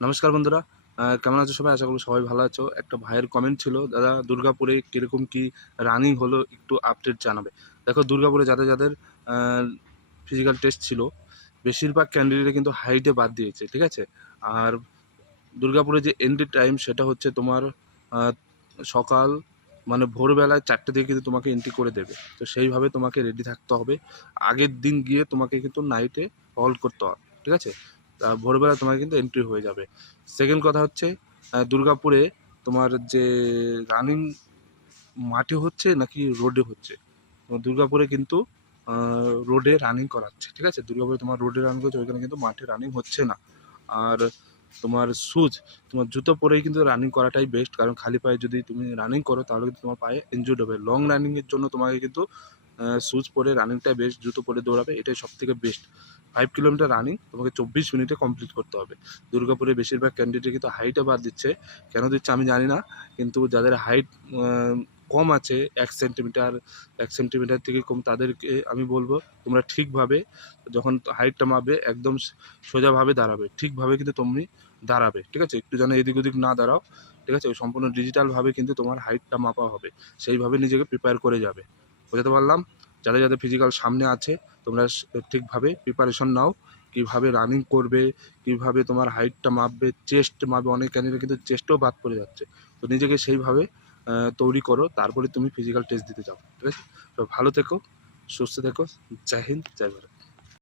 নমস্কার বন্ধুরা। কেমন আছো সবাই? আশা করি সবাই ভালো আছো। একটা ভাইয়ের কমেন্ট ছিল, দাদা দুর্গাপুরে কিরকম কি রানিং হলো একটু আপডেট জানাবে। দেখো দুর্গাপুরে যাদের ফিজিক্যাল টেস্ট ছিল, বেশিরভাগ ক্যান্ডিডেট কিন্তু হাইটে বাদ দিয়েছে, ঠিক আছে? আর দুর্গাপুরে যে এন্ট্রি টাইম সেটা হচ্ছে তোমার আহ, সকাল মানে ভোরবেলায় 4টে থেকে কিন্তু তোমাকে এন্ট্রি করে দেবে। তো সেইভাবে তোমাকে রেডি থাকতে হবে। আগের দিন গিয়ে তোমাকে কিন্তু নাইটে হল্ট করতে হবে, ঠিক আছে? ভোরবেলা তোমার কিন্তু এন্ট্রি হয়ে যাবে। সেকেন্ড কথা হচ্ছে দুর্গাপুরে তোমার যে রানিং মাঠে হচ্ছে নাকি রোডে হচ্ছে? দুর্গাপুরে কিন্তু রোডে রানিং করাচ্ছে, ঠিক আছে? দুর্গাপুরে তোমার রোডে রানিং করছে, ওইখানে কিন্তু মাঠে রানিং হচ্ছে না। আর তোমার তোমার জুতো পরেই কিন্তু রানিং করাটাই বেস্ট, কারণ খালি পায়ে যদি তুমি রানিং করো তাহলে কিন্তু তোমার পায়ে ইনজুর্ড হবে। লং রানিংয়ের জন্য তোমাকে কিন্তু শুজ পরে রানিংটাই বেস্ট, জুতো পরে দৌড়াবে, এটাই সব থেকে বেস্ট। 5 কিলোমিটার রানিং তোমাকে 24 মিনিটে কমপ্লিট করতে হবে। দুর্গাপুরে বেশিরভাগ ক্যান্ডিডেট কিন্তু হাইটে বাদ দিচ্ছে, কেন দিচ্ছে আমি জানি না। কিন্তু যাদের হাইট কম আছে 1 সেন্টিমিটার, 1 সেন্টিমিটার থেকে কম, তাদেরকে আমি বলবো তোমরা ঠিকভাবে যখন হাইটটা মাপবে একদম সোজাভাবে দাঁড়াবে, ঠিকভাবে কিন্তু তুমি দাঁড়াবে, ঠিক আছে? একটু যেন এদিক ওদিক না দাঁড়াও, ঠিক আছে? ওই সম্পূর্ণ ডিজিটালভাবে কিন্তু তোমার হাইটটা মাপা হবে, সেইভাবে নিজেকে প্রিপেয়ার করে যাবে। বোঝাতে পারলাম? যাদের যাদের ফিজিক্যাল সামনে আছে তোমরা ঠিকভাবে প্রিপারেশন নাও, কীভাবে রানিং করবে, কীভাবে তোমার হাইটটা মাপবে, চেস্ট মাপবে। অনেক ক্যান্ডিডেট কিন্তু চেস্টও বাদ পড়ে যাচ্ছে। তো নিজেকে সেইভাবে তৈরি করো, তারপরে তুমি ফিজিক্যাল টেস্ট দিতে যাও, ঠিক আছে? তো ভালো থেকো, সুস্থ থেকো। জয় হিন্দ, জয় ভারত।